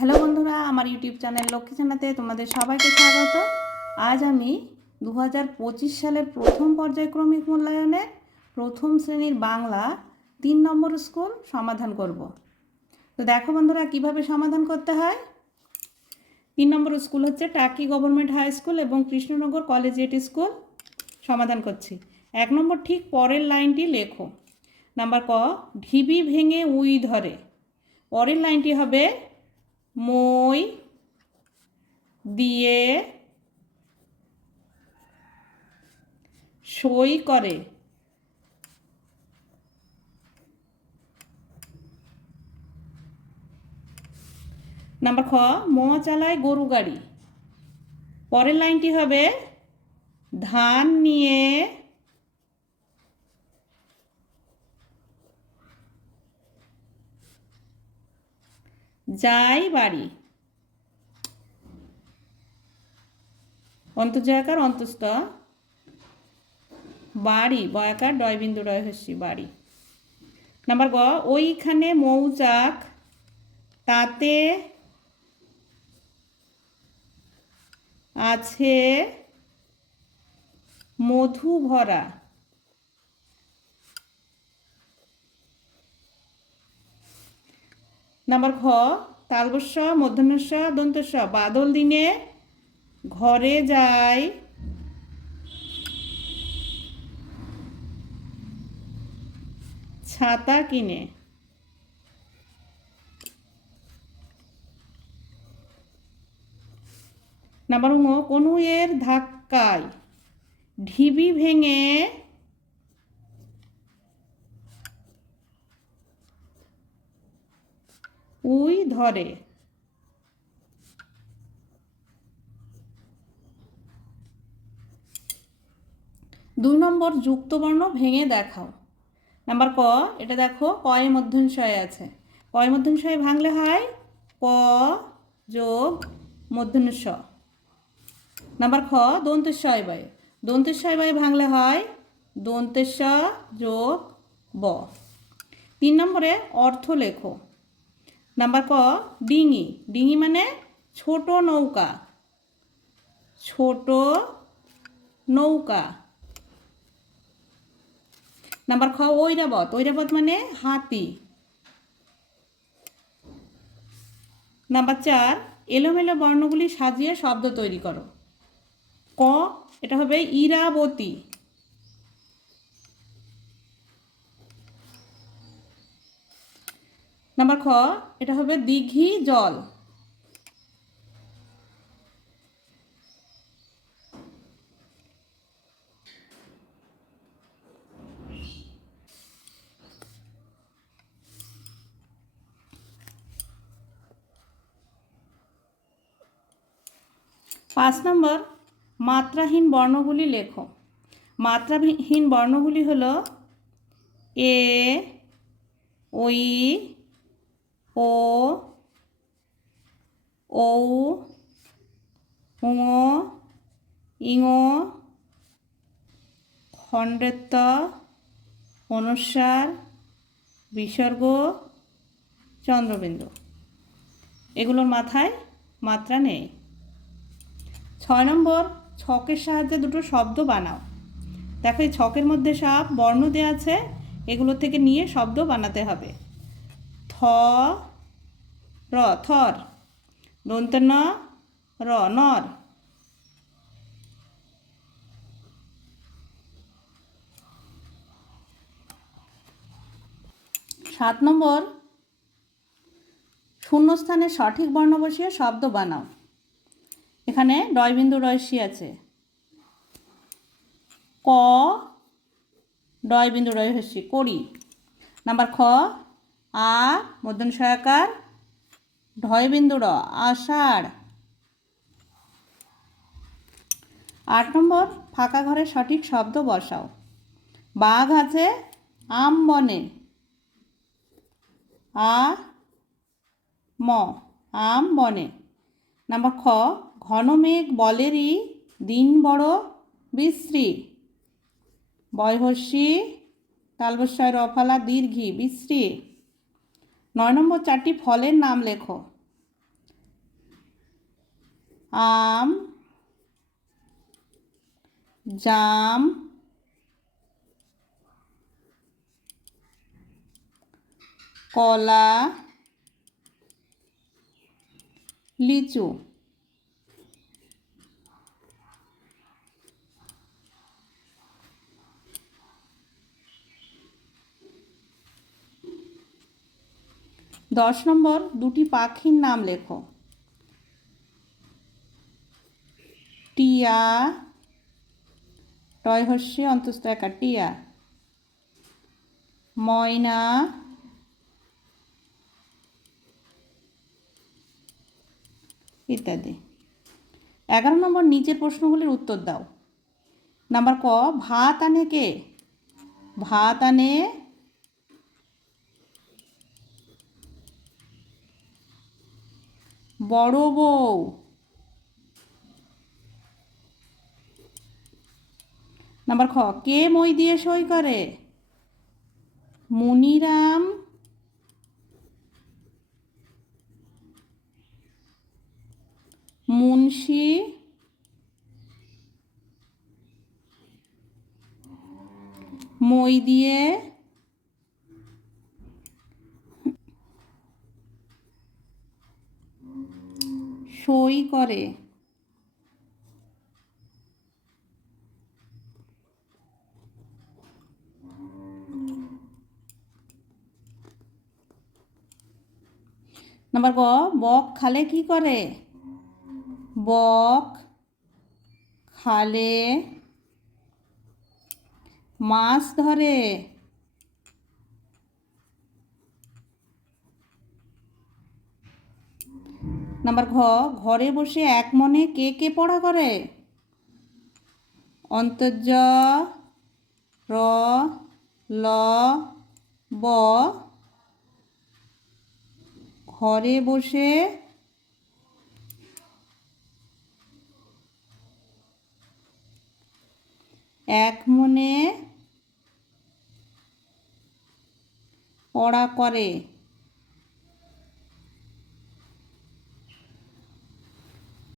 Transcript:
Hello বন্ধুরা, আমার YouTube channel Lakshmi জানাতে তোমাদের সবাইকে স্বাগত। আজ আমি দু সালের প্রথম পর্যায়ক্রমিক মূল্যায়নের প্রথম শ্রেণির বাংলা তিন নম্বর স্কুল সমাধান করব। তো দেখো বন্ধুরা, কীভাবে সমাধান করতে হয়? তিন নম্বর স্কুল হচ্ছে টাকি গভর্নমেন্ট হাই স্কুল এবং কৃষ্ণনগর কলেজিয়েট স্কুল সমাধান করছি। এক নম্বর ঠিক পরের লাইনটি লেখো। নাম্বার ক, ঢিবি ভেঙে উই ধরে। পরের লাইনটি হবে মই দিয়ে সই করে। নাম্বার খ ম চালায় গরু গাড়ি। পরের লাইনটি হবে, ধান নিয়ে যাই বাড়ি। অন্তর্জয়াকার অন্তস্থ। বাড়ি, বয়াকার ডয় বিন্দু ডয় বাড়ি। নাম্বার গ, ওইখানে মৌচাক, তাতে আছে মধু ভরা নাম্বার ঘ, তালবস্য, মধ্যাহ্নস্য, দন্তস্য। বাদল দিনে ঘরে যায় ছাতা কিনে। নাম্বার ঙ কনুয়ের ধাক্কায়। ঢিবি ভেঙে উই ধরে। দুই নম্বর যুক্তবর্ণ ভেঙে দেখাও। নাম্বার ক, এটা দেখো কয়ে মধ্যঞ্চয় আছে। কয় মধ্যঞ্চয় ভাঙলে হয় ক যোগ মধ্যন্য নাম্বার খ দন্তেশ্বয় বাই দন্তেশ্বয় বাই ভাঙলে হয় দন্তেশ যোগ ব। তিন নম্বরে অর্থ লেখো। নাম্বার ক, ডিঙি। ডিঙি মানে ছোট নৌকা। ছোট নৌকা। নাম্বার খ, ঐরাবত। ঐরাবত মানে হাতি। নাম্বার চার, এলোমেলো বর্ণগুলি সাজিয়ে শব্দ তৈরি করো। ক, এটা হবে ইরাবতী। নাম্বার খ এটা হবে দিঘি জল। পাঁচ নম্বর, মাত্রাহীন বর্ণগুলি লেখো। মাত্রাহীন বর্ণগুলি হলো এ ওই ও ঔ উঙ ইঙ খণ্ডেত্ব অনুস্বার বিসর্গ, চন্দ্রবিন্দু। এগুলোর মাথায় মাত্রা নেই। ছয় নম্বর, ছকের সাহায্যে দুটো শব্দ বানাও। দেখো, এই ছকের মধ্যে সব বর্ণ দেওয়া আছে, এগুলো থেকে নিয়ে শব্দ বানাতে হবে। থ র, থর। দন্ত ন, র, নর। সাত নম্বর। শূন্যস্থানে সঠিক বর্ণ বসিয়ে শব্দ বানাও। এখানে ডয়বিন্দু রয়সি আছে। ক ডয়বিন্দু রয় হস্যি করি। নাম্বার খ, আ, মধ্যম সহায়কার ঢয়বিন্দু র আষাঢ়। আট নম্বর, ফাঁকা ঘরে সঠিক শব্দ বসাও। বাঘ আছে আম বনে। আ, ম, আম বনে। নাম্বার খ, ঘন মেঘ বলেরই দিন বড় বিশ্রী। বয়হর্ষী তালবস্বয় রফালা দীর্ঘি, বিশ্রী। নয় নম্বর চারটি ফলের নাম লেখো। আম জাম কলা লিচু। দশ নম্বর, দুটি পাখির নাম লেখো। টিয়া টয় হস্যে অন্তস্থ একা, টিয়া। ময়না, ইত্যাদি। এগারো নম্বর, নিচের প্রশ্নগুলির উত্তর দাও। নাম্বার ক, ভাত আনে কে? ভাত আনে বড় বউ। নাম্বার খ কে মই দিয়ে সই করে? মুনিরাম। মুন্সি। মই দিয়ে সই করে। নাম্বার ক বক খালে কি করে? বক খালে মাছ ধরে। নাম্বার ঘ, ঘরে বসে এক মনে কে কে পড়া করে? অন্তর্য র, ল, ব। ঘরে বসে এক মনে পড়া করে।